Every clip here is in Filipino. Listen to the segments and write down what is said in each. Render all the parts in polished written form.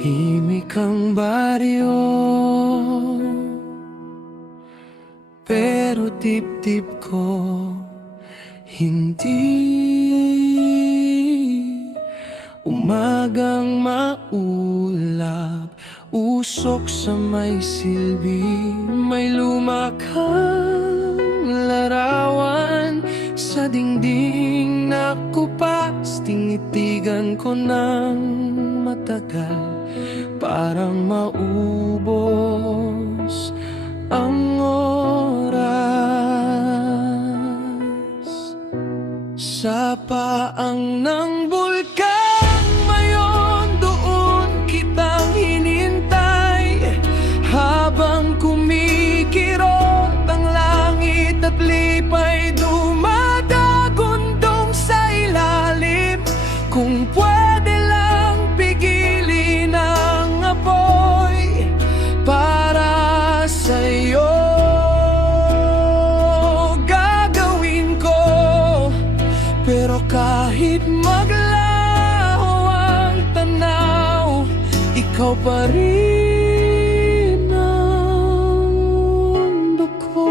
Tahimik ang baryo, pero dibdib ko hindi. Umagang maulap, usok sa may silbi, may lumakang larawan sa dingding na kupas. Tinitigan ko ng matagal, parang maubos ang oras. Sa paang ng bulkan mayon, doon kitang hinintay, habang kumikirot ang langit at lipay dumadagundong sa ilalim. Kung pwede lang pigilin ang apoy para sa'yo, gagawin ko. Pero kahit maglaho ang tanaw, ikaw pa rin ang mundo ko.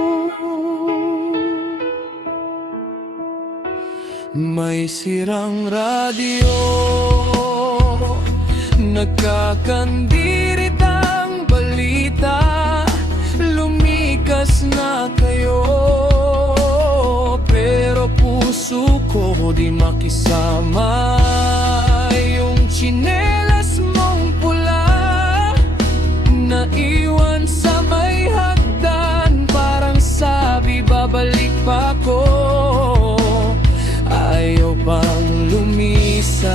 May sirang radyo, nagkakandirit ang balita, lumikas na kayo. Pero puso ko di makisama, yung tsinelas mong pula naiwan sa may hagdan, parang sabi babalik pa ko. Ayaw bang lumisay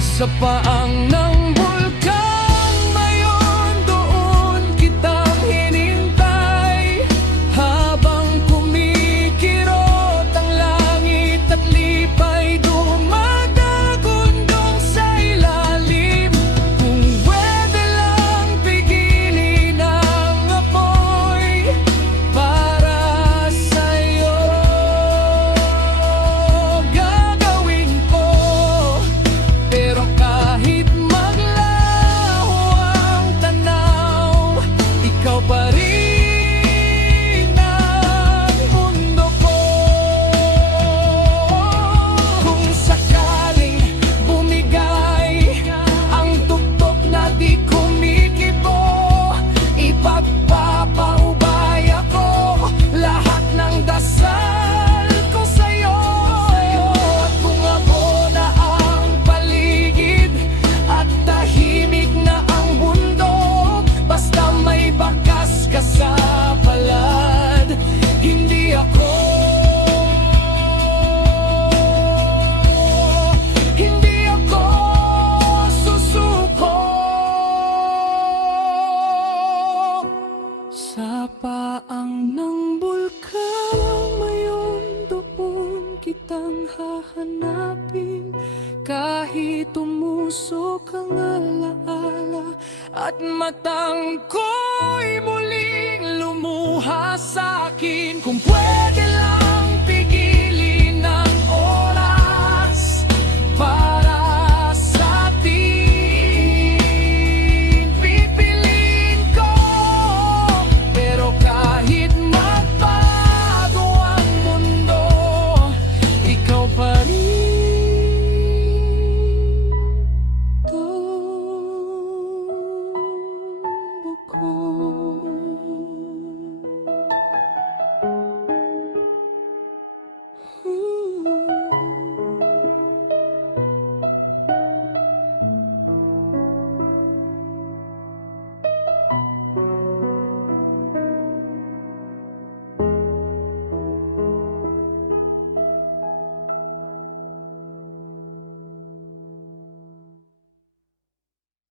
sa paang ng bulkan mayon, doon kitang hinintay, habang kumikirot ang langit at lipay dumadagundong sa ilalim. Kung pwede lang pigilin ang apoy para sa'yo, gagawin ko. Pero kahit maglaho ang tanaw, ikaw pa rin ang mundo ko. Kung sakaling bumigay ang tuktok na di kumikibo, ipagpapaubay ako lahat ng dasal ko sa'yo. At kung ako na ang paligid at tahimik na ang bundok, basta may bakas ka sa palad, hindi ako susuko. Sa paang ng bulkan mayon, doon kitang hahanapin, kahit umusok ang alaala at matang ko'y muling lumuha sa'kin. Kung pwede